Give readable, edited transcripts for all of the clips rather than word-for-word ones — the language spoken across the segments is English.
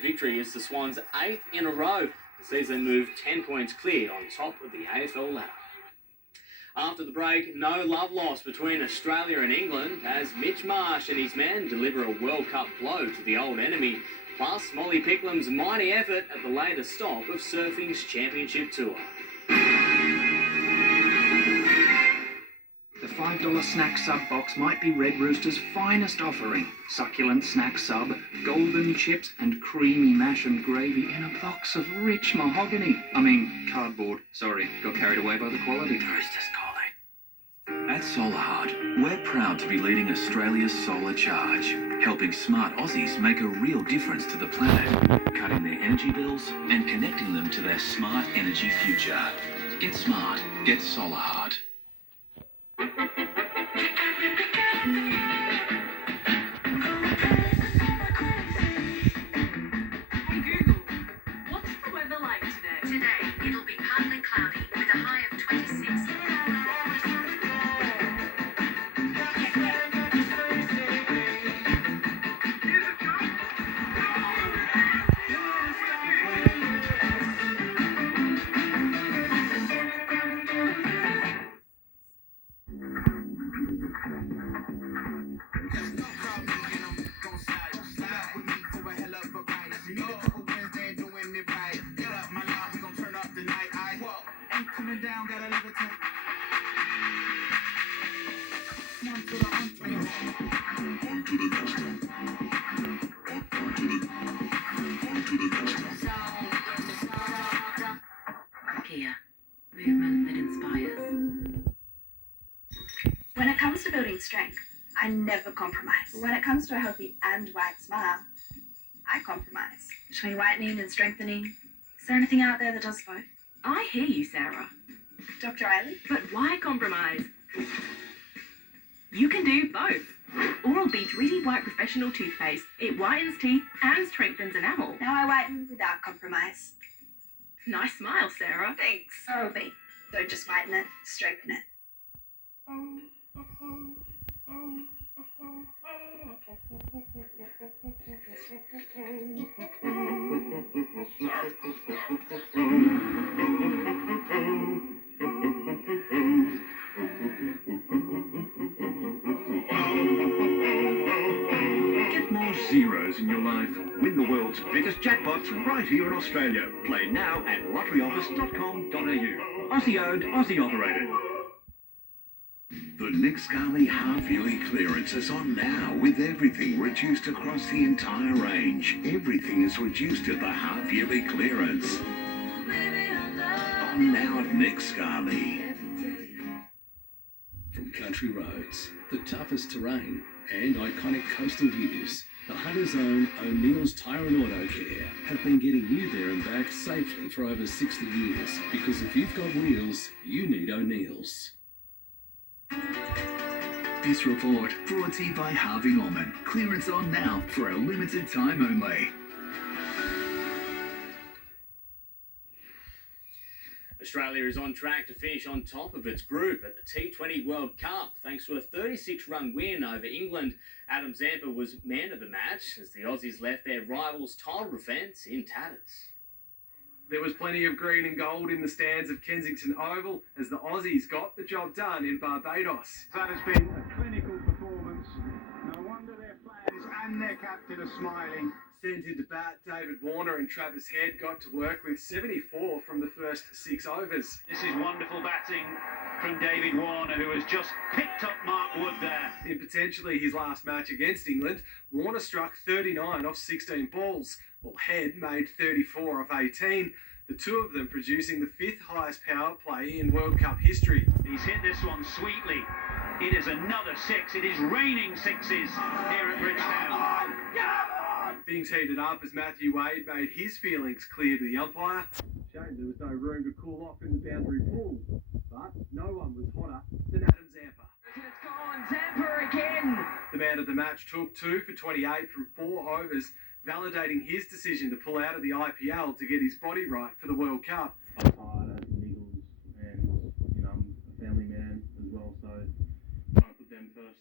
Victory is the Swans' 8th in a row. The season moved 10 points clear on top of the AFL ladder. After the break, no love lost between Australia and England as Mitch Marsh and his men deliver a World Cup blow to the old enemy. Plus, Molly Picklam's mighty effort at the latest stop of surfing's championship tour. The $5 snack sub box might be Red Rooster's finest offering. Succulent snack sub, golden chips and creamy mash and gravy in a box of rich mahogany. Cardboard. Sorry, got carried away by the quality. Roosters calling. At Solarheart, we're proud to be leading Australia's solar charge, helping smart Aussies make a real difference to the planet, cutting their energy bills and connecting them to their smart energy future. Get smart. Get Solarheart. It'll be partly cloudy with a high of 26. Down, gotta levitate. On to the next one. Kia, movement that inspires. When it comes to building strength, I never compromise. When it comes to a healthy and white smile, I compromise. Between whitening and strengthening, is there anything out there that does both? I hear you, Sarah. Dr. Riley? But why compromise? You can do both. Oral-B 3D White Professional Toothpaste. It whitens teeth and strengthens enamel. Now I whiten without compromise. Nice smile, Sarah. Thanks. Oral-B. Don't just whiten it, strengthen it. Get more zeros in your life. Win the world's biggest jackpots right here in Australia. Play now at lotteryoffice.com.au. Aussie owned, Aussie operated. The Nick Scali half-yearly clearance is on now with everything reduced across the entire range. Everything is reduced at the half-yearly clearance. On now at Nick Scali. From country roads, the toughest terrain and iconic coastal views, the Hunter's Own O'Neill's Tyre and Auto Care have been getting you there and back safely for over 60 years. Because if you've got wheels, you need O'Neill's. This report brought to you by Harvey Norman. Clearance on now for a limited time only. Australia is on track to finish on top of its group at the T20 World Cup thanks to a 36-run win over England. Adam Zampa was man of the match as the Aussies left their rivals' title defence in tatters. There was plenty of green and gold in the stands of Kensington Oval as the Aussies got the job done in Barbados. That has been a clinical performance. No wonder their fans and their captain are smiling. Sent into bat, David Warner and Travis Head got to work with 74 from the first 6 overs. This is wonderful batting from David Warner, who has just picked up Mark Wood there. In potentially his last match against England, Warner struck 39 off 16 balls, while Head made 34 off 18. The two of them producing the 5th highest power play in World Cup history. He's hit this one sweetly. It is another 6. It is raining sixes here at Bridgetown. Things heated up as Matthew Wade made his feelings clear to the umpire. Shame there was no room to cool off in the boundary pool, but no one was hotter than Adam Zampa. It's gone, Zampa again. The man of the match took 2 for 28 from 4 overs, validating his decision to pull out of the IPL to get his body right for the World Cup. I'm tired as the Eagles, and I'm a family man as well, so trying to put them first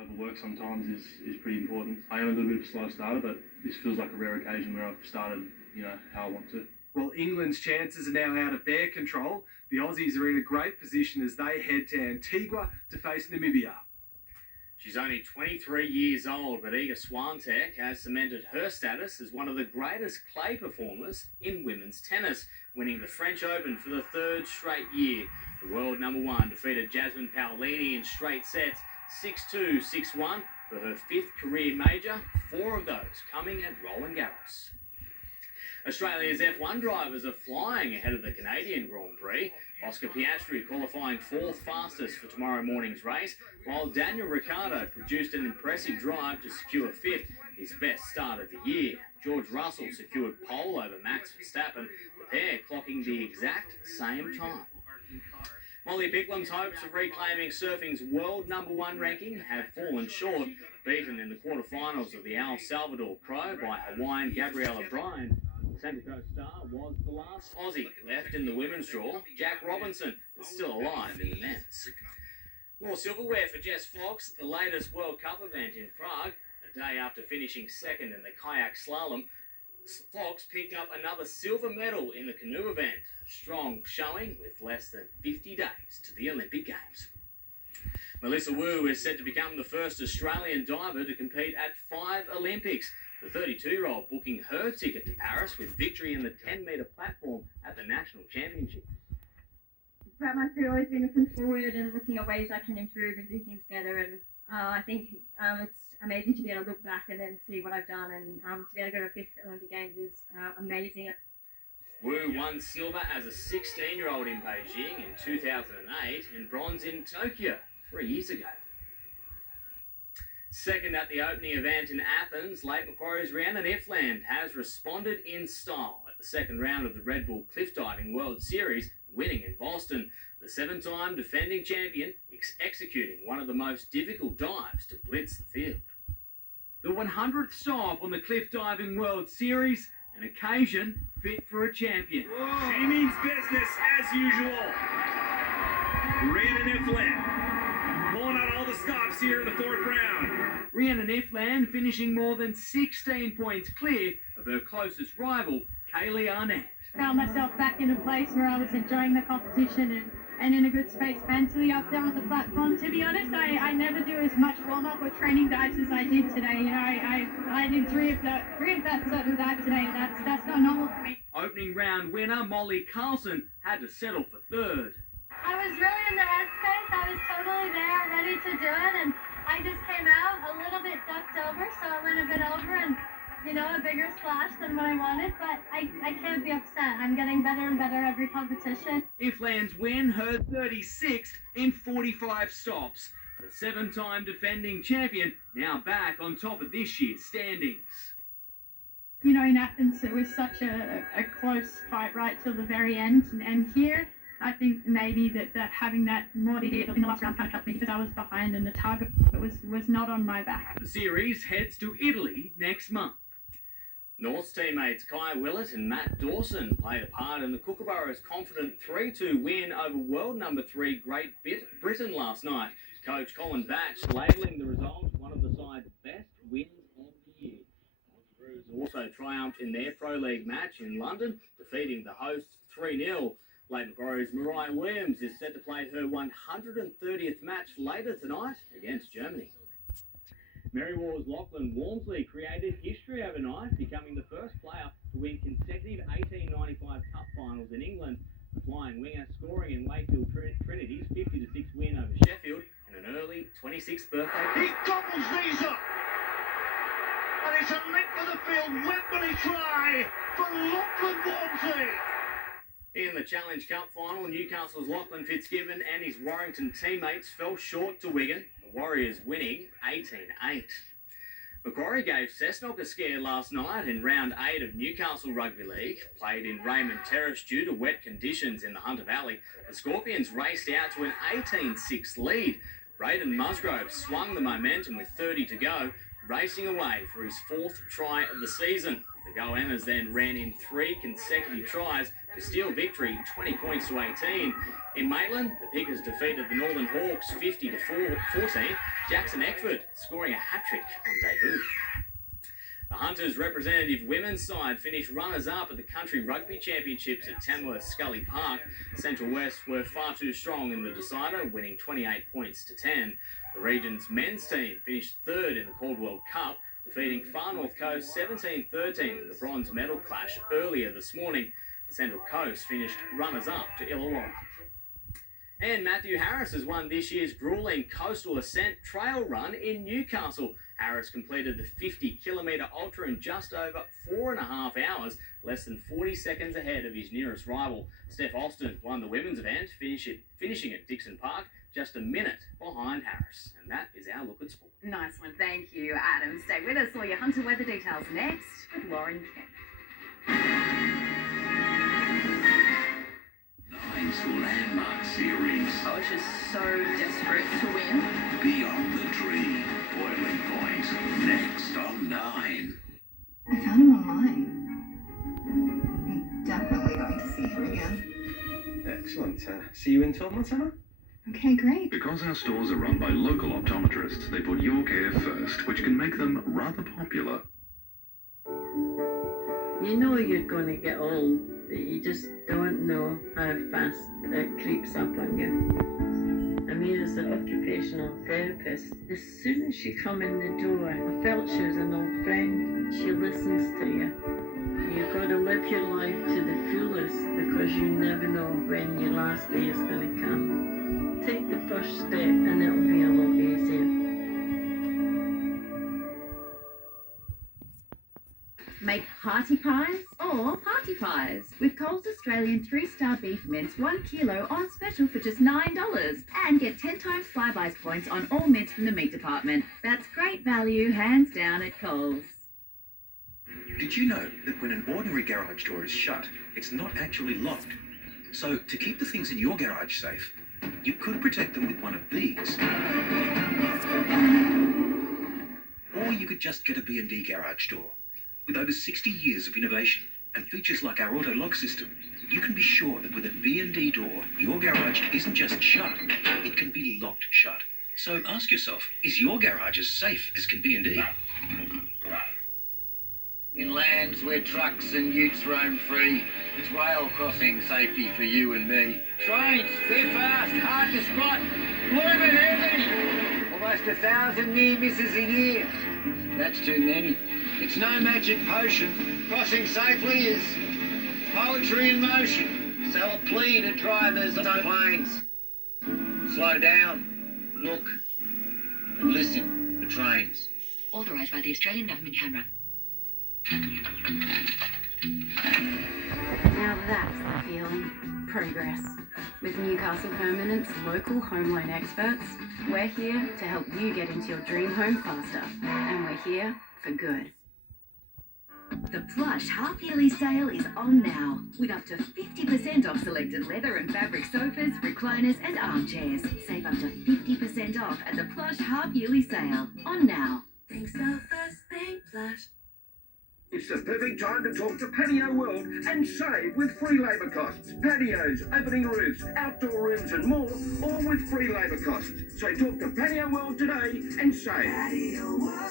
Overwork sometimes is pretty important. I am a little bit of a slow starter, but this feels like a rare occasion where I've started, how I want to. While England's chances are now out of their control, the Aussies are in a great position as they head to Antigua to face Namibia. She's only 23 years old, but Iga Swiatek has cemented her status as one of the greatest clay performers in women's tennis, winning the French Open for the third straight year. The world number one defeated Jasmine Paolini in straight sets, 6-2, 6-1 for her fifth career major, 4 of those coming at Roland Garros. Australia's F1 drivers are flying ahead of the Canadian Grand Prix. Oscar Piastri qualifying 4th fastest for tomorrow morning's race, while Daniel Ricciardo produced an impressive drive to secure 5th, his best start of the year. George Russell secured pole over Max Verstappen, the pair clocking the exact same time. Molly Picklam's hopes of reclaiming surfing's world number one ranking have fallen short, beaten in the quarterfinals of the El Salvador Pro by Hawaiian Gabriella Bryan. Central Coast star was the last Aussie left in the women's draw. Jack Robinson is still alive in the men's. More silverware for Jess Fox at the latest World Cup event in Prague. A day after finishing second in the kayak slalom, Fox picked up another silver medal in the canoe event. A strong showing with less than 50 days to the Olympic Games. Melissa Wu is said to become the first Australian diver to compete at 5 Olympics. The 32-year-old booking her ticket to Paris with victory in the 10-metre platform at the National Championships. Throughout my career, I've always been looking forward and looking at ways I can improve and do things better. And I think it's amazing to be able to look back and then see what I've done. And to be able to go to 5th Olympic Games is amazing. Wu won silver as a 16-year-old in Beijing in 2008 and bronze in Tokyo 3 years ago. Second at the opening event in Athens, Lake Macquarie's Rhiannon Ifland has responded in style at the second round of the Red Bull Cliff Diving World Series, winning in Boston. The 7-time defending champion executing one of the most difficult dives to blitz the field. The 100th stop on the Cliff Diving World Series, an occasion fit for a champion. She means business as usual. Rhiannon Ifland pulling out all the stops here in the 4th round. Rhiannon Ifland finishing more than 16 points clear of her closest rival, Kaylee Arnett. Found myself back in a place where I was enjoying the competition and in a good space mentally up there on the platform. To be honest, I never do as much warm-up or training dives as I did today. I did three of that certain dive today, and that's not normal for me. Opening round winner Molly Carlson had to settle for 3rd. I was really in the headspace. I was totally there, ready to do it, and I just came out a little bit ducked over, so I went a bit over and, a bigger splash than what I wanted, but I can't be upset. I'm getting better and better every competition. Ifland's win, her 36th in 45 stops. The 7-time defending champion now back on top of this year's standings. In Athens, it was such a close fight right till the very end, and here, I think maybe that having that more detail in the last round kind of helped me because I was behind and the target was not on my back. The series heads to Italy next month. North's teammates Kai Willett and Matt Dawson played a part in the Kookaburra's confident 3-2 win over world number 3 Great Britain last night. Coach Colin Batch labelling the result one of the side's best wins of the year. The Blues also triumphed in their Pro League match in London, defeating the hosts 3-0. Lake Macquarie's Mariah Williams is set to play her 130th match later tonight against Germany. Merrywar's Lachlan Walmsley created history overnight, becoming the first player to win consecutive 1895 Cup finals in England. The flying winger scoring in Wakefield Trinity's 50-6 win over Sheffield and an early 26th birthday. He gobbles these up! And it's a nick for the field, Wembley try for Lachlan Walmsley! In the Challenge Cup final, Newcastle's Lachlan Fitzgibbon and his Warrington teammates fell short to Wigan, the Warriors winning 18-8. Macquarie gave Cessnock a scare last night in round 8 of Newcastle Rugby League. Played in Raymond Terrace due to wet conditions in the Hunter Valley, the Scorpions raced out to an 18-6 lead. Braden Musgrove swung the momentum with 30 to go, racing away for his 4th try of the season. The Goannas then ran in 3 consecutive tries to steal victory 20 points to 18. In Maitland, the Pickers defeated the Northern Hawks 50 to 14. Jackson Eckford scoring a hat-trick on debut. The Hunters representative women's side finished runners-up at the Country Rugby Championships at Tamworth Scully Park. Central West were far too strong in the decider, winning 28 points to 10. The region's men's team finished 3rd in the Caldwell Cup, defeating Far North Coast 17-13 in the bronze medal clash earlier this morning. Central Coast finished runners-up to Illawarra. And Matthew Harris has won this year's gruelling Coastal Ascent Trail Run in Newcastle. Harris completed the 50-kilometre ultra in just over 4.5 hours, less than 40 seconds ahead of his nearest rival. Steph Austin won the women's event, finishing at Dixon Park just a minute behind Harris. And that is our look at sport. Nice one, thank you, Adam. Stay with us, all your Hunter weather details next with Lauren Kempe. Nice Landmark Series. I was just so desperate to win. Beyond the Dream. Boiling Point. Next on 9. I found him online. I'm definitely going to see him again. Excellent. See you in 12 months, Emma? Okay, great. Because our stores are run by local optometrists, they put your care first, which can make them rather popular. You know you're going to get old, but you just don't know how fast it creeps up on you. I mean, as an occupational therapist, as soon as she come in the door, I felt she was an old friend. She listens to you. You've got to live your life to the fullest because you never know when your last day is going to come. Take the first step and it'll be a lot easier. Make hearty pies or party pies with Coles Australian 3-star beef mince 1 kilo on special for just $9 and get 10 times Flybuys points on all mince from the meat department. That's great value, hands down at Coles. Did you know that when an ordinary garage door is shut, it's not actually locked? So to keep the things in your garage safe, you could protect them with one of these. Or you could just get a B&D garage door. With over 60 years of innovation and features like our auto lock system, you can be sure that with a B&D door, your garage isn't just shut, it can be locked shut. So ask yourself, is your garage as safe as can B&D? In lands where trucks and utes roam free, it's rail crossing safety for you and me. Trains, they're fast, hard to spot, blooming heavy. Almost 1,000 near misses a year. That's too many. It's no magic potion. Crossing safely is poetry in motion. So a plea to drivers on planes. Slow down, look, and listen for trains. Authorised by the Australian Government Camera. Now that's the feeling. Progress. With Newcastle Permanent's local home loan experts, we're here to help you get into your dream home faster. And we're here for good. The Plush half-yearly sale is on now, with up to 50% off selected leather and fabric sofas, recliners and armchairs. Save up to 50% off at the Plush half-yearly sale. On now. Think so first, think Plush. It's the perfect time to talk to Patio World and save with free labour costs. Patios, opening roofs, outdoor rooms and more, all with free labour costs. So talk to Patio World today and save. Patio World.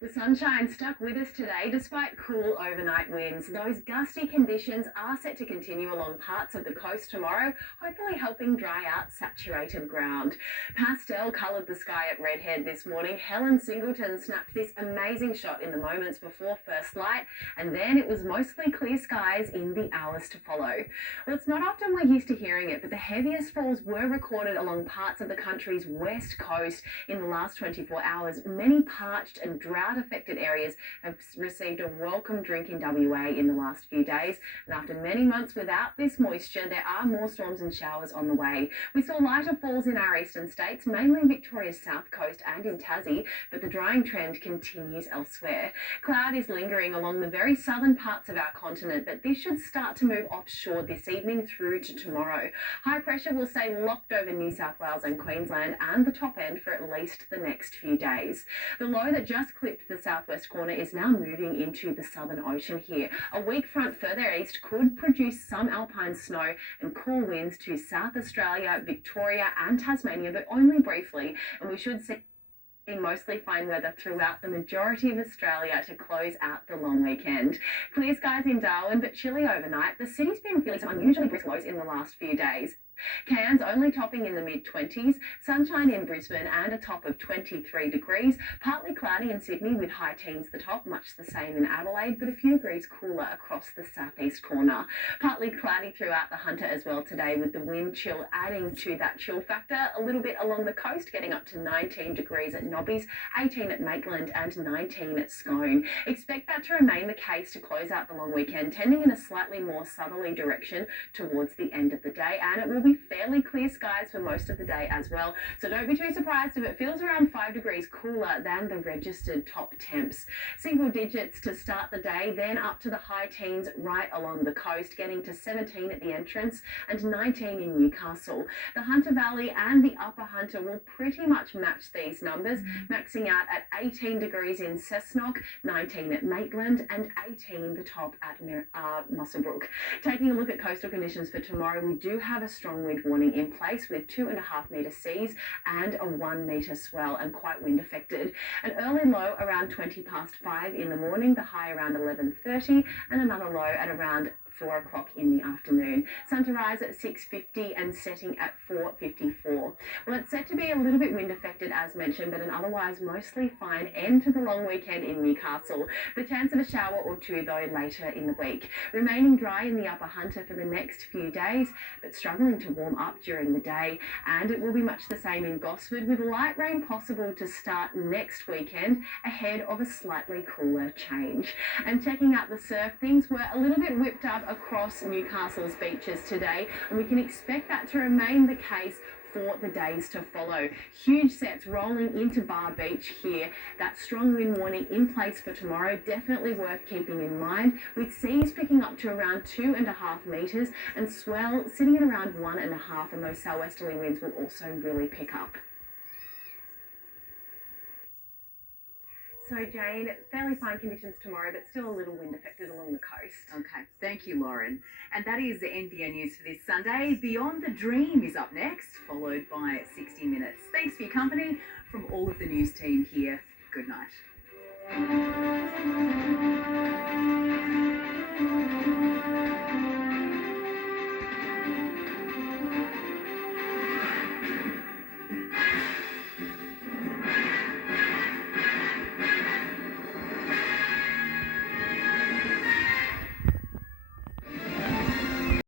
The sunshine stuck with us today despite cool overnight winds. Those gusty conditions are set to continue along parts of the coast tomorrow, hopefully helping dry out saturated ground. Pastel coloured the sky at Redhead this morning. Helen Singleton snapped this amazing shot in the moments before first light, and then it was mostly clear skies in the hours to follow. Well, it's not often we're used to hearing it, but the heaviest falls were recorded along parts of the country's west coast in the last 24 hours. Many parched and drought drought-affected areas have received a welcome drink in WA in the last few days. And after many months without this moisture, there are more storms and showers on the way. We saw lighter falls in our eastern states, mainly Victoria's south coast and in Tassie, but the drying trend continues elsewhere. Cloud is lingering along the very southern parts of our continent, but this should start to move offshore this evening through to tomorrow. High pressure will stay locked over New South Wales and Queensland and the top end for at least the next few days. The low that just clipped the southwest corner is now moving into the southern ocean here. A weak front further east could produce some alpine snow and cool winds to South Australia, Victoria and Tasmania, but only briefly, and we should see mostly fine weather throughout the majority of Australia to close out the long weekend. Clear skies in Darwin, but chilly overnight. The city's been feeling some unusually brisk lows in the last few days. Cairns only topping in the mid-20s, sunshine in Brisbane and a top of 23 degrees, partly cloudy in Sydney with high teens the top, much the same in Adelaide, but a few degrees cooler across the southeast corner. Partly cloudy throughout the Hunter as well today, with the wind chill adding to that chill factor a little bit along the coast, getting up to 19 degrees at Nobbies, 18 at Maitland and 19 at Scone. Expect that to remain the case to close out the long weekend, tending in a slightly more southerly direction towards the end of the day, and it will be fairly clear skies for most of the day as well, so don't be too surprised if it feels around 5 degrees cooler than the registered top temps. Single digits to start the day, then up to the high teens right along the coast, getting to 17 at the entrance and 19 in Newcastle. The Hunter Valley and the Upper Hunter will pretty much match these numbers, maxing out at 18 degrees in Cessnock, 19 at Maitland and 18 the top at Muswellbrook. Taking a look at coastal conditions for tomorrow, we do have a strong wind warning in place with 2.5 metre seas and a 1 metre swell and quite wind affected. An early low around 20 past 5 in the morning, the high around 11:30 and another low at around 4 o'clock in the afternoon. Sun to rise at 6:50 and setting at 4:54. Well, it's set to be a little bit wind affected as mentioned, but an otherwise mostly fine end to the long weekend in Newcastle. The chance of a shower or two though later in the week. Remaining dry in the Upper Hunter for the next few days, but struggling to warm up during the day, and it will be much the same in Gosford, with light rain possible to start next weekend ahead of a slightly cooler change. And checking out the surf, things were a little bit whipped up across Newcastle's beaches today, and we can expect that to remain the case for the days to follow. Huge sets rolling into Bar Beach here. That strong wind warning in place for tomorrow, definitely worth keeping in mind, with seas picking up to around 2.5 metres and swell sitting at around 1.5, and those southwesterly winds will also really pick up. So Jane, fairly fine conditions tomorrow, but still a little wind affected along the coast. Okay, thank you, Lauren. And that is the NBN News for this Sunday. Beyond the Dream is up next, followed by 60 Minutes. Thanks for your company from all of the news team here. Good night.